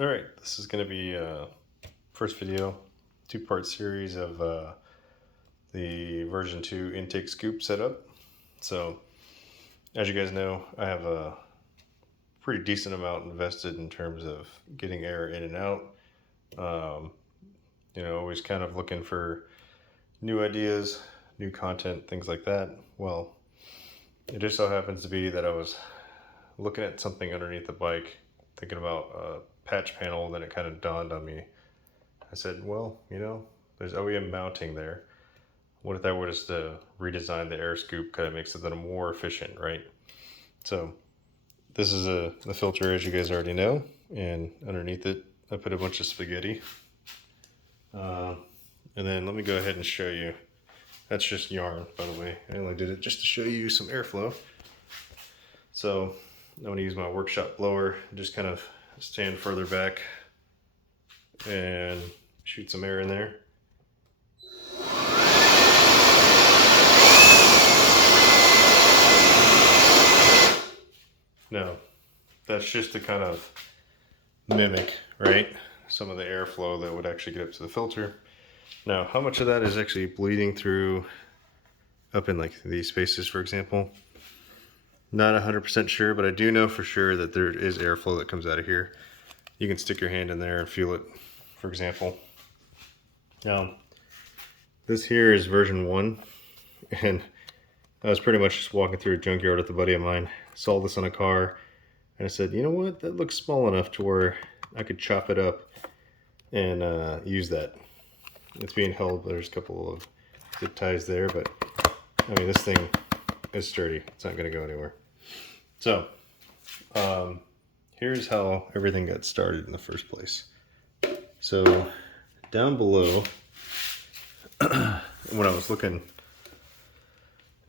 All right, this is going to be first video, two-part series of the version 2 intake scoop setup. So as you guys know, I have a pretty decent amount invested in terms of getting air in and out. Always kind of looking for new ideas, new content, things like that. Well, it just so happens to be that I was looking at something underneath the bike, thinking about a patch panel, then it kind of dawned on me. I said, well, there's OEM mounting there. What if I were just to redesign the air scoop, kind of makes it a little more efficient, right? So this is a filter, as you guys already know, and underneath it, I put a bunch of spaghetti. And then let me go ahead and show you. That's just yarn, by the way. I only did it just to show you some airflow. So I'm going to use my workshop blower, just kind of stand further back and shoot some air in there. Now, that's just to kind of mimic, right, some of the airflow that would actually get up to the filter. Now, how much of that is actually bleeding through up in like these spaces, for example? Not 100% sure, but I do know for sure that there is airflow that comes out of here. You can stick your hand in there and feel it, for example. Now, this here is version 1, and I was pretty much just walking through a junkyard with a buddy of mine, saw this on a car, and I said, you know what, that looks small enough to where I could chop it up and use that. It's being held, there's a couple of zip ties there, but I mean, this thing is sturdy. It's not going to go anywhere. So, here's how everything got started in the first place. So, down below, when I was looking,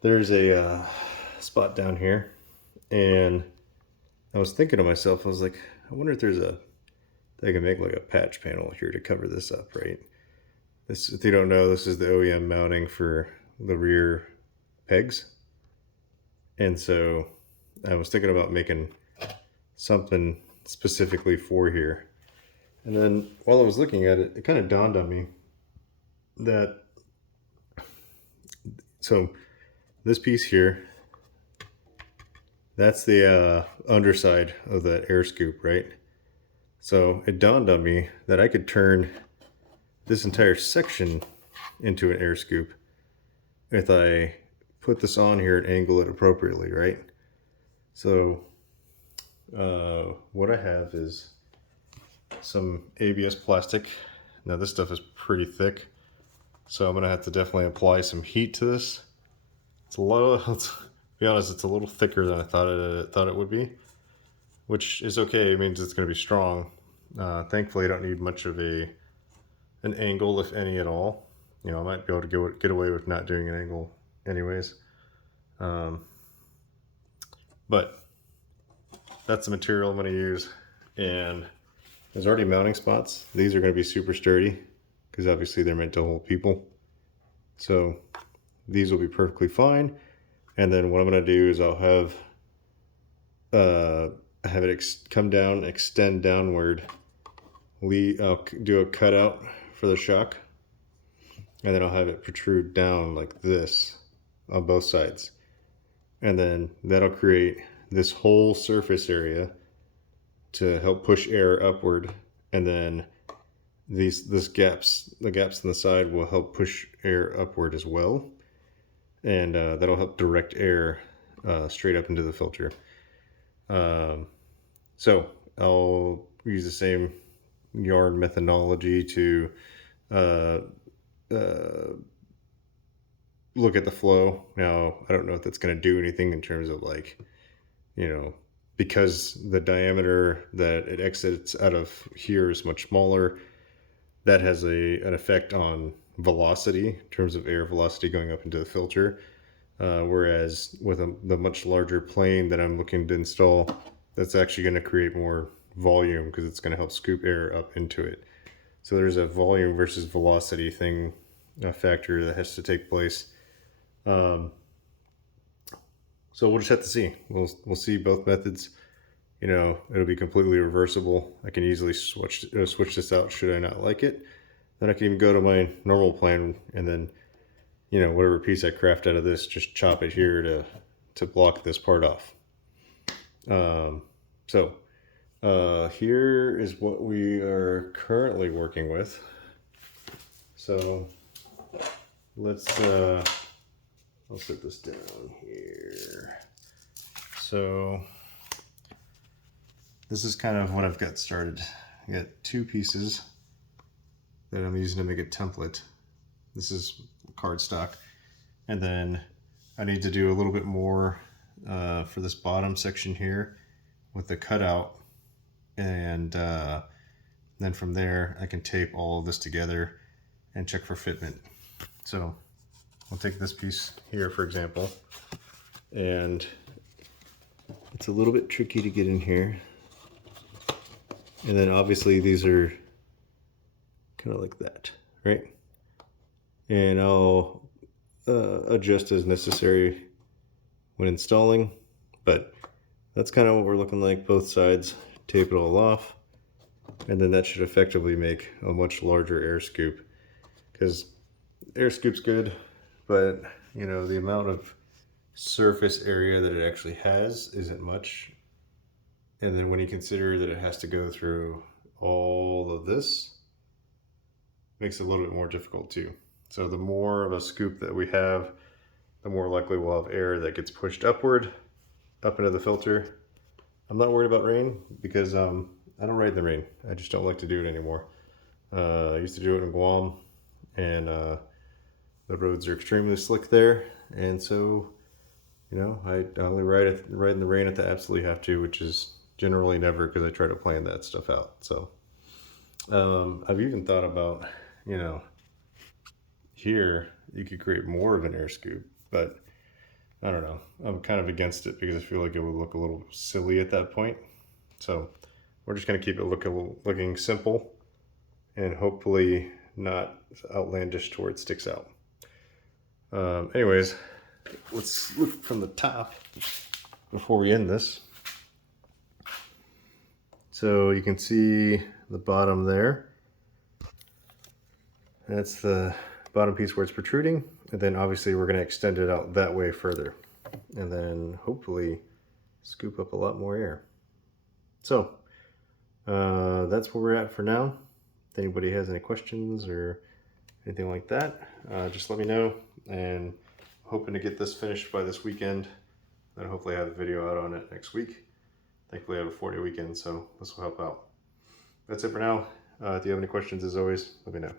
there's a spot down here, and I was thinking to myself, I was like, I wonder if they can make like a patch panel here to cover this up, right? This, if you don't know, this is the OEM mounting for the rear pegs. And so I was thinking about making something specifically for here. And then while I was looking at it, it kind of dawned on me that, so this piece here, that's the underside of that air scoop, right? So it dawned on me that I could turn this entire section into an air scoop if I put this on here and angle it appropriately, right? So what I have is some ABS plastic. Now this stuff is pretty thick, so I'm gonna have to definitely apply some heat to this. It's a lot of, to be honest, it's a little thicker than I thought it would be, which is okay. It means it's gonna be strong. Thankfully, I don't need much of an angle, if any at all. I might be able to get away with not doing an angle anyways. But that's the material I'm going to use, and there's already mounting spots. These are going to be super sturdy because obviously they're meant to hold people. So these will be perfectly fine. And then what I'm going to do is I'll have it come down, extend downward. I'll do a cutout for the shock, and then I'll have it protrude down like this on both sides. And then that'll create this whole surface area to help push air upward. And then the gaps in the side will help push air upward as well. And that'll help direct air straight up into the filter. So I'll use the same yarn methodology to look at the flow. Now, I don't know if that's going to do anything in terms of like, because the diameter that it exits out of here is much smaller, that has an effect on velocity in terms of air velocity going up into the filter. Whereas with the much larger plane that I'm looking to install, that's actually going to create more volume because it's going to help scoop air up into it. So there's a volume versus velocity thing, a factor that has to take place. So we'll just have to see. We'll see both methods. you know, it'll be completely reversible. I can easily switch this out should I not like it. Then I can even go to my normal plan and then, you know, whatever piece I craft out of this, just chop it here to block this part off. So here is what we are currently working with. So let's I'll set this down here. So this is kind of what I've got started. I got two pieces that I'm using to make a template. This is cardstock. And then I need to do a little bit more for this bottom section here with the cutout. And then from there, I can tape all of this together and check for fitment. So I'll take this piece here, for example, and it's a little bit tricky to get in here. And then obviously these are kind of like that, right? And I'll adjust as necessary when installing, but that's kind of what we're looking like, both sides. Tape it all off, and then that should effectively make a much larger air scoop, because air scoop's good, but you know, the amount of surface area that it actually has isn't much. And then when you consider that it has to go through all of this, makes it a little bit more difficult too. So the more of a scoop that we have, the more likely we'll have air that gets pushed upward, up into the filter. I'm not worried about rain because I don't ride in the rain. I just don't like to do it anymore. I used to do it in Guam, and the roads are extremely slick there, and so, you know, I only ride in the rain if I absolutely have to, which is generally never, because I try to plan that stuff out. So I've even thought about, you know, here you could create more of an air scoop, but I don't know. I'm kind of against it because I feel like it would look a little silly at that point. So we're just going to keep it looking simple and hopefully not outlandish to where it sticks out. Anyways, let's look from the top before we end this. So you can see the bottom there. That's the bottom piece where it's protruding. And then obviously we're going to extend it out that way further. And then hopefully scoop up a lot more air. So that's where we're at for now. If anybody has any questions or anything like that, just let me know. And hoping to get this finished by this weekend. And hopefully have a video out on it next week. Thankfully I have a 4-day weekend, so this will help out. That's it for now. If you have any questions, as always, let me know.